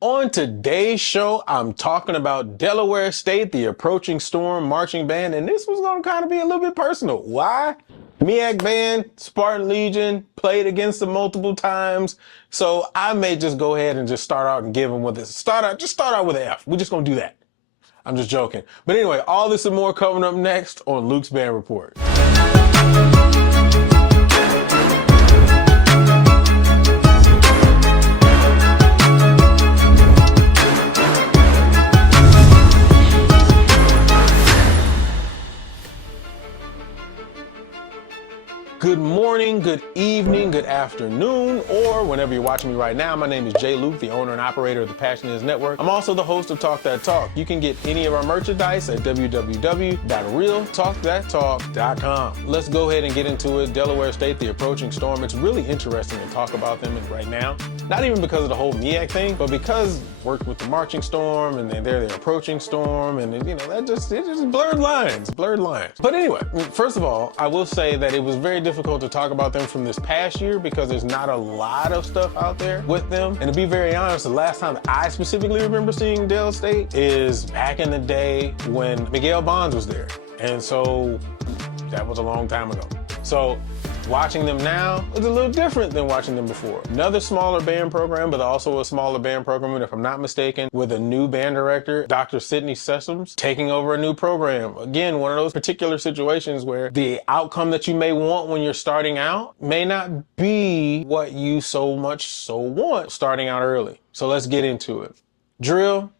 On today's show, I'm talking about Delaware State, the approaching storm marching band, and this was going to kind of be a little bit personal. Why? MEAC band, Spartan Legion, played against them multiple times, so I may just go ahead and just start out and give them with this. Start out with an F. We're just going to do that. I'm just joking. But anyway, all this and more coming up next on Luke's Band Report. Good morning, good evening, good afternoon, or whenever you're watching me right now. My name is Jay Luke, the owner and operator of the Passion Is Network. I'm also the host of Talk That Talk. You can get any of our merchandise at www.realtalkthattalk.com. Let's go ahead and get into it. Delaware State, the approaching storm. It's really interesting to talk about them right now. Not even because of the whole MEAC thing, but because worked with the marching storm and they're the approaching storm, and it just blurred lines. But anyway, first of all, I will say that it was very difficult to talk about them from this past year because there's not a lot of stuff out there with them. And to be very honest, the last time I specifically remember seeing Del State is back in the day when Miguel Bonds was there. And so that was a long time ago. So watching them now is a little different than watching them before. Another smaller band program, but also a smaller band program, and if I'm not mistaken, with a new band director, Dr. Sessums, taking over a new program. Again, one of those particular situations where the outcome that you may want when you're starting out may not be what you so want starting out early. So let's get into it. Drill,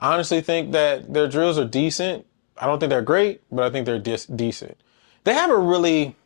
I honestly think that their drills are decent. I don't think they're great, but I think they're decent. They have a really,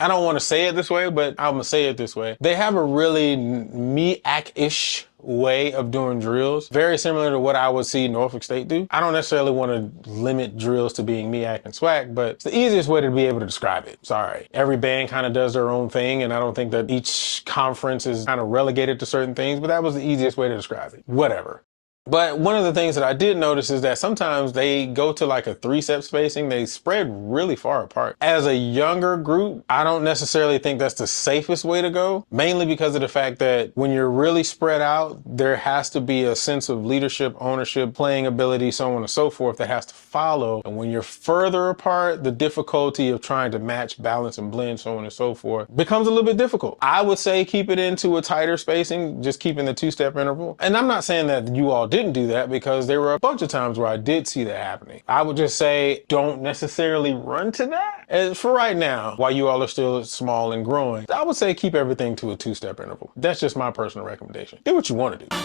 I don't want to say it this way, but I'm going to say it this way. They have a really MEAC-ish way of doing drills, very similar to what I would see Norfolk State do. I don't necessarily want to limit drills to being MEAC and SWAC, but it's the easiest way to be able to describe it. Sorry. Every band kind of does their own thing, and I don't think that each conference is kind of relegated to certain things, but that was the easiest way to describe it. Whatever. But one of the things that I did notice is that sometimes they go to like a 3-step spacing. They spread really far apart. As a younger group, I don't necessarily think that's the safest way to go, mainly because of the fact that when you're really spread out, there has to be a sense of leadership, ownership, playing ability, so on and so forth that has to follow. And when you're further apart, the difficulty of trying to match, balance, and blend, so on and so forth, becomes a little bit difficult. I would say keep it into a tighter spacing, just keeping the 2-step interval. And I'm not saying that you all didn't do that, because there were a bunch of times where I did see that happening. I would just say don't necessarily run to that. And for right now, while you all are still small and growing, I would say keep everything to a 2-step interval. That's just my personal recommendation. Do what you want to do.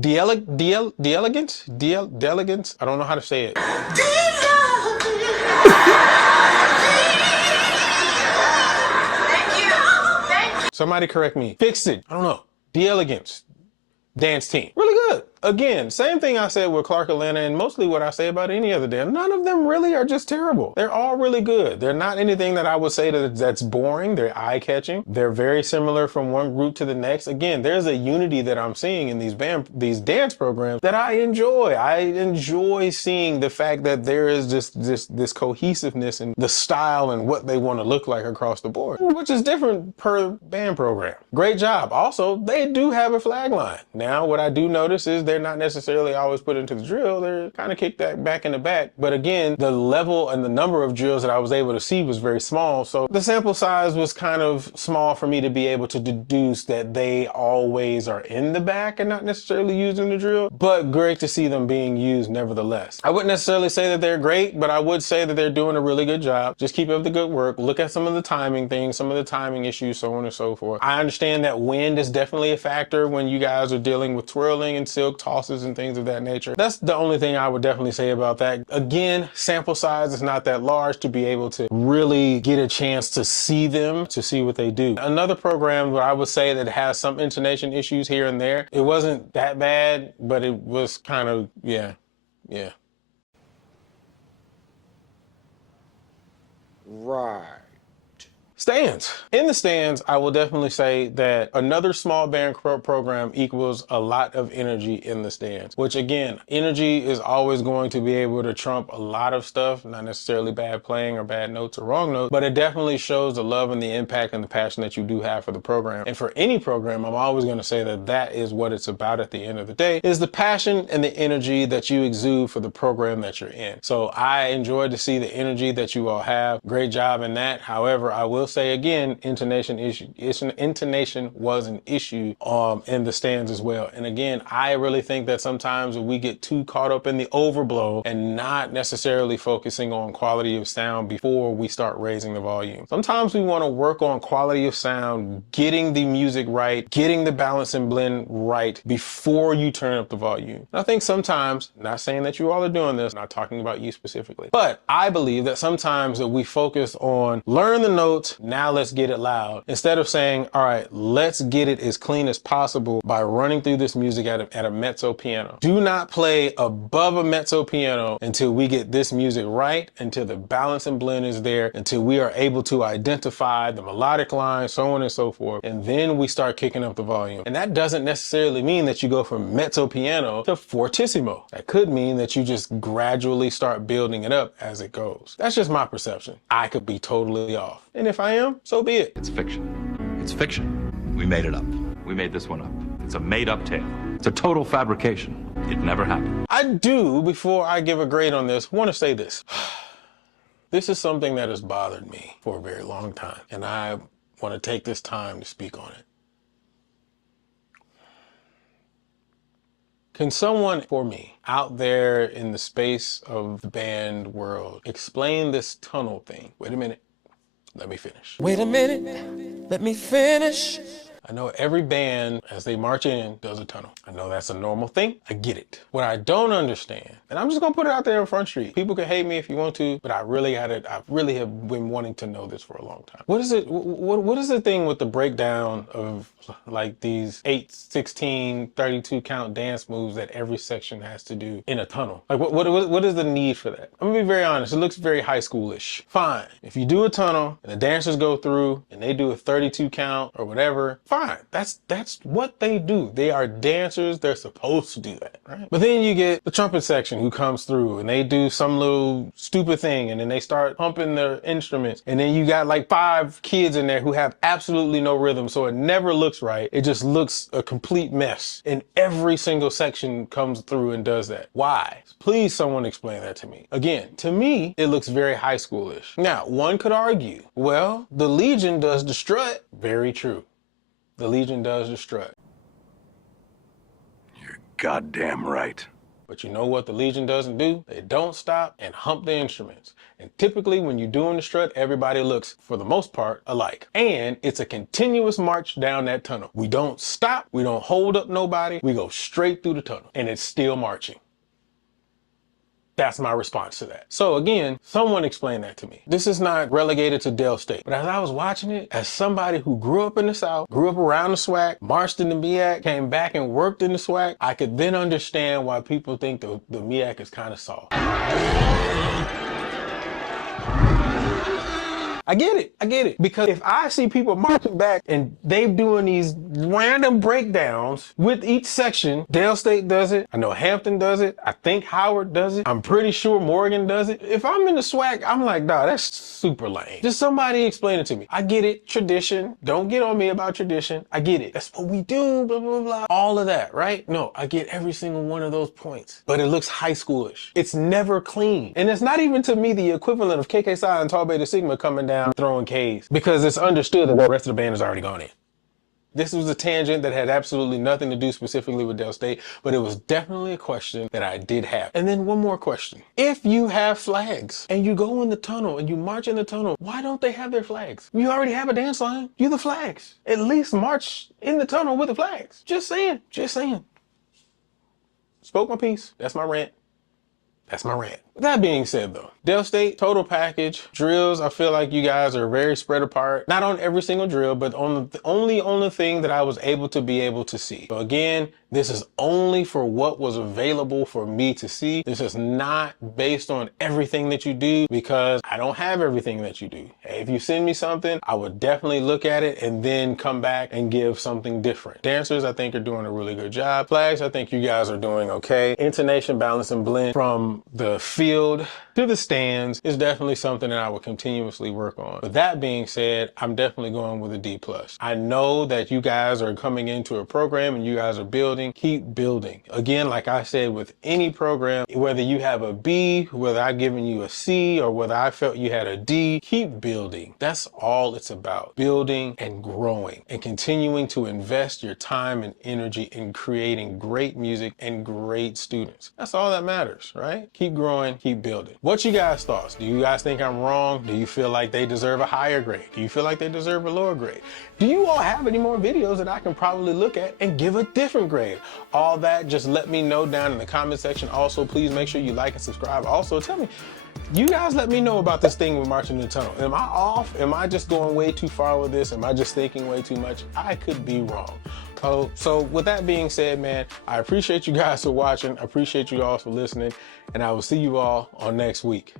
Delegance? I don't know how to say it. Thank you. Somebody correct me. Fix it. I don't know. Delegance. Dance team. Really good. Again, same thing I said with Clark Atlanta, and mostly what I say about any other dance. None of them really are just terrible. They're all really good. They're not anything that I would say that's boring. They're eye-catching. They're very similar from one group to the next. Again, there's a unity that I'm seeing in these dance programs that I enjoy. I enjoy seeing the fact that there is this cohesiveness in the style and what they want to look like across the board, which is different per band program. Great job. Also, they do have a flag line. Now, what I do notice is they're not necessarily always put into the drill. They're kind of kicked that back in the back. But again, the level and the number of drills that I was able to see was very small. So the sample size was kind of small for me to be able to deduce that they always are in the back and not necessarily using the drill. But great to see them being used nevertheless. I wouldn't necessarily say that they're great, but I would say that they're doing a really good job. Just keep up the good work. Look at some of the timing things, some of the timing issues, so on and so forth. I understand that wind is definitely a factor when you guys are dealing with twirling and silk tosses and things of that nature. That's the only thing I would definitely say about that. Again, sample size is not that large to be able to really get a chance to see them, to see what they do. Another program where I would say that has some intonation issues here and there. It wasn't that bad, but it was kind of, yeah. Right. Stands. In the stands, I will definitely say that another small band program equals a lot of energy in the stands, which again, energy is always going to be able to trump a lot of stuff, not necessarily bad playing or bad notes or wrong notes, but it definitely shows the love and the impact and the passion that you do have for the program. And for any program, I'm always going to say that that is what it's about at the end of the day, is the passion and the energy that you exude for the program that you're in. So I enjoyed to see the energy that you all have. Great job in that. However, I will say again, intonation was an issue in the stands as well. And again, I really think that sometimes we get too caught up in the overblow and not necessarily focusing on quality of sound before we start raising the volume. Sometimes we want to work on quality of sound, getting the music right, getting the balance and blend right before you turn up the volume. And I think sometimes, not saying that you all are doing this, not talking about you specifically, but I believe that sometimes that we focus on learn the notes, now let's get it loud, instead of saying, all right, let's get it as clean as possible by running through this music at a mezzo piano. Do not play above a mezzo piano until we get this music right, until the balance and blend is there, until we are able to identify the melodic line, so on and so forth, and then we start kicking up the volume. And that doesn't necessarily mean that you go from mezzo piano to fortissimo. That could mean that you just gradually start building it up as it goes. That's just my perception. I could be totally off. And if I am, so be it. It's fiction. It's fiction. We made it up. We made this one up. It's a made-up tale. It's a total fabrication. It never happened. I do, before I give a grade on this, want to say this. This is something that has bothered me for a very long time, and I want to take this time to speak on it. Can someone, for me, out there in the space of the band world, explain this tunnel thing? Wait a minute. Let me finish. Wait a minute. Let me finish. I know every band, as they march in, does a tunnel. I know that's a normal thing. I get it. What I don't understand, and I'm just gonna put it out there on Front Street. People can hate me if you want to, but I really have been wanting to know this for a long time. What is it? What is the thing with the breakdown of like these 8, 16, 32 count dance moves that every section has to do in a tunnel? Like what is the need for that? I'm gonna be very honest. It looks very high schoolish. Fine. If you do a tunnel and the dancers go through and they do a 32 count or whatever, fine. That's what they do. They are dancers. They're supposed to do that, right? But then you get the trumpet section who comes through and they do some little stupid thing and then they start pumping their instruments. And then you got like 5 kids in there who have absolutely no rhythm. So it never looks right. It just looks a complete mess. And every single section comes through and does that. Why? Please someone explain that to me. Again, to me, it looks very high schoolish. Now, one could argue, well, the Legion does the strut. Very true. The Legion does the strut. You're goddamn right. But you know what the Legion doesn't do? They don't stop and hump the instruments. And typically when you're doing the strut, everybody looks, for the most part, alike. And it's a continuous march down that tunnel. We don't stop, we don't hold up nobody, we go straight through the tunnel. And it's still marching. That's my response to that. So again, someone explain that to me. This is not relegated to Del State, but as I was watching it, as somebody who grew up in the South, grew up around the SWAC, marched in the MEAC, came back and worked in the SWAC, I could then understand why people think the MEAC is kind of soft. I get it. Because if I see people marching back and they doing these random breakdowns with each section, Dale State does it, I know Hampton does it, I think Howard does it, I'm pretty sure Morgan does it. If I'm in the SWAC, I'm like, nah, that's super lame. Just somebody explain it to me. I get it, tradition. Don't get on me about tradition. I get it. That's what we do, blah, blah, blah. All of that, right? No, I get every single one of those points. But it looks high schoolish. It's never clean. And it's not even to me the equivalent of KK Psi and Tau Beta Sigma coming down throwing K's, because it's understood that the rest of the band has already gone in. This was a tangent that had absolutely nothing to do specifically with Del State, but it was definitely a question that I did have. And then one more question. If you have flags and you go in the tunnel and you march in the tunnel, why don't they have their flags? You already have a dance line. You the flags. At least march in the tunnel with the flags. Just saying. Spoke my piece. That's my rant. That's my rant. That being said though, Del State, total package, drills, I feel like you guys are very spread apart. Not on every single drill, but on only on the thing that I was able to see. So again, This is only for what was available for me to see. This is not based on everything that you do, because I don't have everything that you do. If you send me something, I would definitely look at it and then come back and give something different. Dancers, I think, are doing a really good job. Flags, I think you guys are doing okay. Intonation, balance, and blend from the field to the stands is definitely something that I would continuously work on. But that being said, I'm definitely going with a D+. I know that you guys are coming into a program and you guys are building. Keep building. Again, like I said, with any program, whether you have a B, whether I've given you a C, or whether I felt you had a D, keep building. That's all it's about. Building and growing and continuing to invest your time and energy in creating great music and great students. That's all that matters, right? Keep growing, keep building. What's you guys' thoughts? Do you guys think I'm wrong? Do you feel like they deserve a higher grade? Do you feel like they deserve a lower grade? Do you all have any more videos that I can probably look at and give a different grade? All that, just let me know down in the comment section. Also, please make sure you like and subscribe. Also, tell me, you guys let me know about this thing with Marching in the Tunnel. Am I off? Am I just going way too far with this? Am I just thinking way too much? I could be wrong. So with that being said, man, I appreciate you guys for watching. I appreciate you all for listening, and I will see you all on next week.